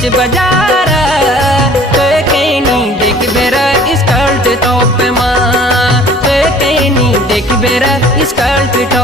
बीच बाजार तो कहनी देख बेरा स्कर्ट टॉप माँ तो कहनी देख बेरा स्कर्ट टॉप।